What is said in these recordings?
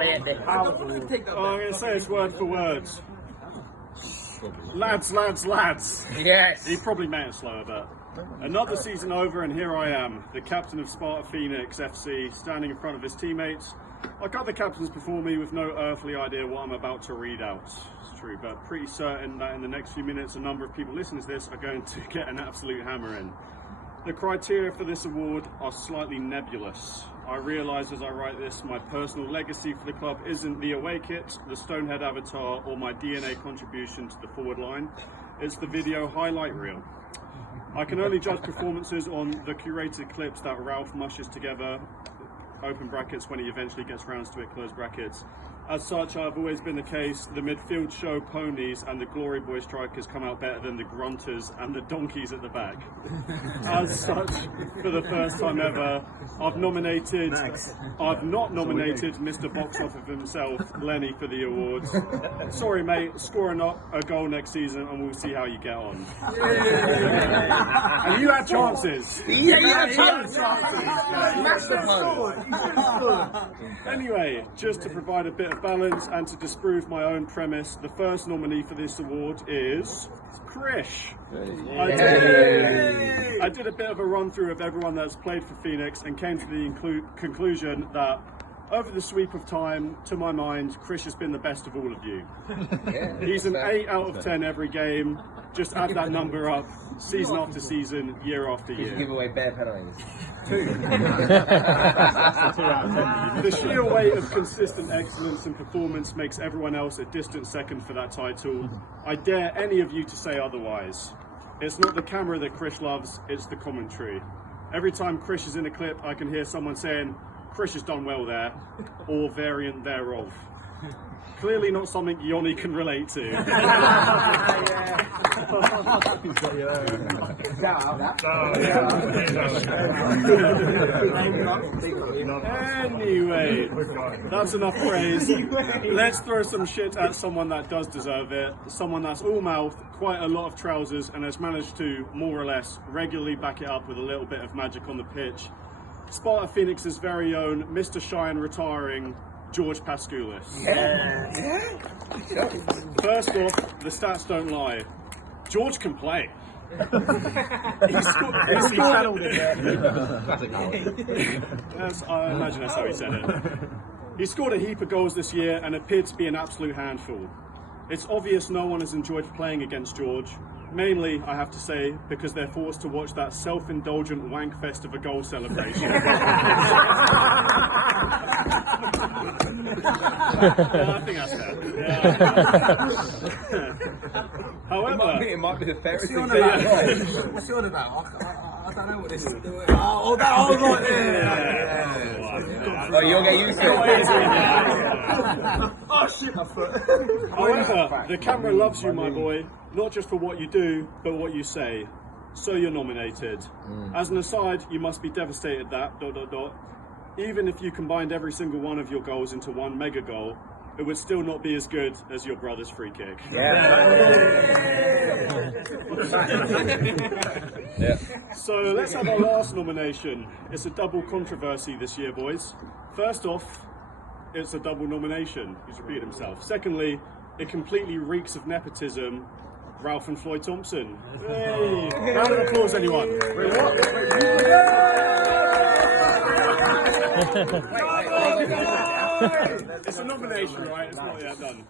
I'm going to say it's word for word. Lads. Yes. He probably meant it slower, but another season over, and here I am, the captain of Sparta Phoenix FC, standing in front of his teammates, like other captains before me, with no earthly idea what I'm about to read out. It's true, but pretty certain that in the next few minutes, a number of people listening to this are going to get an absolute hammer in. The criteria for this award are slightly nebulous. I realise as I write this, my personal legacy for the club isn't the away kit, the Stonehead avatar, or my DNA contribution to the forward line. It's the video highlight reel. I can only judge performances on the curated clips that Ralph mushes together, open brackets, when he eventually gets round to it, close brackets. As such, I've always been the case. The midfield show ponies and the Glory Boy strikers come out better than the grunters and the donkeys at the back. As such, for the first time ever, I've not nominated Mr. Box Office himself, Lenny, for the awards. Sorry, mate, score a goal next season and we'll see how you get on. And you had chances. You had chances. Anyway, just to provide a bit of balance and to disprove my own premise, the first nominee for this award is Krish. I did a bit of a run through of everyone that's played for Phoenix and came to the conclusion that over the sweep of time, to my mind, Krish has been the best of all of you. He's an 8 out of 10 every game. Just add that number up, season after season, year after year. Give away bare penalties. The sheer weight of consistent excellence and performance makes everyone else a distant second for that title. I dare any of you to say otherwise. It's not the camera that Krish loves, it's the commentary. Every time Krish is in a clip, I can hear someone saying, "Krish has done well there," or variant thereof. Clearly not something Yoni can relate to. Anyway, that's enough praise. Let's throw some shit at someone that does deserve it. Someone that's all mouth, quite a lot of trousers, and has managed to, more or less, regularly back it up with a little bit of magic on the pitch. Sparta Phoenix's very own Mr. Shine retiring, George Paskoulis. First off, the stats don't lie. George can play. Yes, I imagine that's how he said it. He scored a heap of goals this year and appeared to be an absolute handful. It's obvious no one has enjoyed playing against George. Mainly, I have to say, because they're forced to watch that self-indulgent wank fest of a goal celebration. Yeah, I think that's fair. Yeah. However, it might be the fairest thing. What's he on about? I don't know what this is. Oh, that whole right there. Oh, you'll get used to it. Oh shit, my foot. However, the camera loves you, my boy, not just for what you do, but what you say. So you're nominated. As an aside, you must be devastated that ... Even if you combined every single one of your goals into one mega goal, it would still not be as good as your brother's free kick. So let's have our last nomination. It's a double controversy this year, boys. First off, it's a double nomination. He's repeated himself. Secondly, it completely reeks of nepotism. Ralph and Floyd Thompson. Hey. Round of applause, anyone. It's a nomination, right? It's not yet done.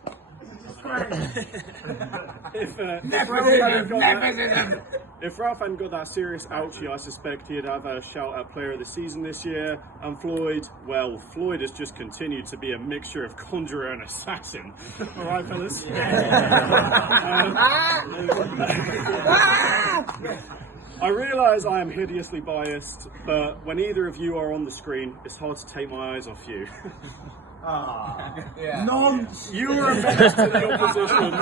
If Ralph hadn't got that serious ouchie, I suspect he'd have a shout at Player of the Season this year. And Floyd, well, Floyd has just continued to be a mixture of conjurer and assassin. All right, fellas? I realise I am hideously biased, but when either of you are on the screen, it's hard to take my eyes off you. Nonsense! You were a menace to the opposition.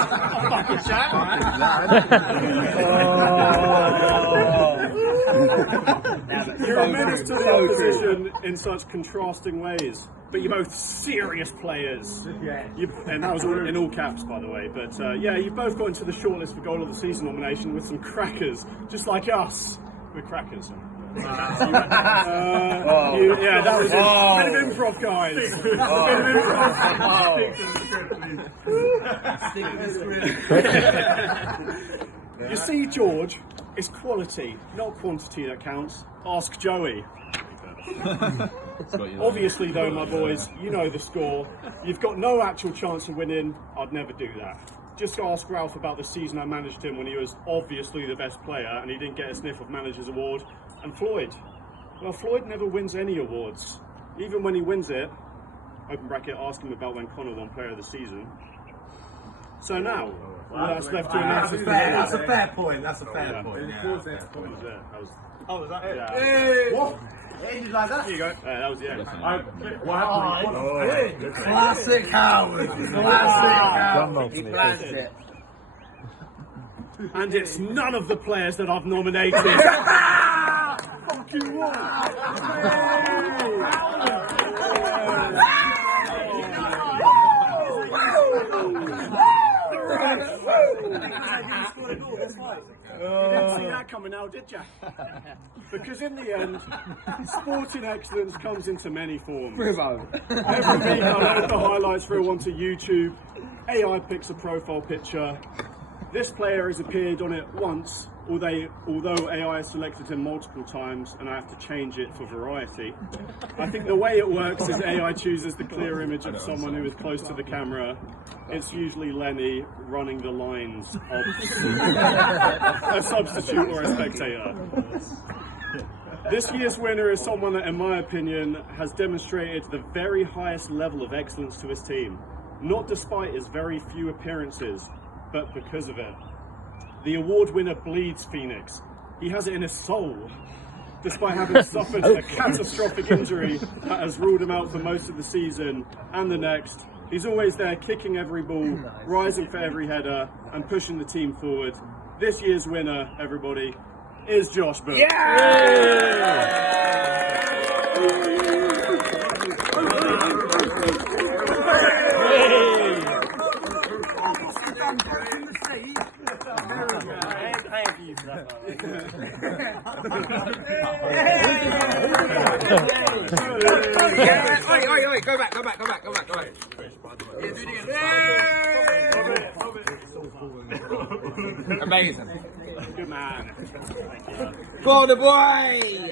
You're a menace to the opposition in such contrasting ways. But you're both serious players. And that was in all caps, by the way. But yeah, you've both got into the shortlist for Goal of the Season nomination with some crackers, just like us. We're crackers. Yeah, that was a bit of improv, guys. You see, George, it's quality, not quantity that counts. Ask Joey. Obviously, though, my boys, you know the score. You've got no actual chance of winning. I'd never do that. Just ask Ralph about the season I managed him when he was obviously the best player and he didn't get a sniff of Manager's Award. And Floyd. Well, Floyd never wins any awards. Even when he wins it, open bracket, ask him about when Connor won Player of the Season. So now, all that's left to announce is the That's a fair point. That's a fair point. That was it. Oh, was that it? Yeah. Hey. What? It ended like that? Here you go. That was the end. What happened? Classic Howard. Classic Howard. He planned it. And it's none of the players that I've nominated. Fuck you all. You didn't see that coming now, did you? Because in the end, sporting excellence comes into many forms. Every week I load the highlights reel onto YouTube. AI picks a profile picture. This player has appeared on it once, although AI has selected him multiple times and I have to change it for variety. I think the way it works is AI chooses the clear image of someone who is close to the camera. It's usually Lenny running the lines of a substitute or a spectator. This year's winner is someone that, in my opinion, has demonstrated the very highest level of excellence to his team, not despite his very few appearances, but because of it. The award winner bleeds Phoenix. He has it in his soul. Despite having suffered a catastrophic injury that has ruled him out for most of the season and the next, he's always there kicking every ball, rising for every header, and pushing the team forward. This year's winner, everybody, is Josh Book. Wait, go back. Amazing. Good man. For the boy!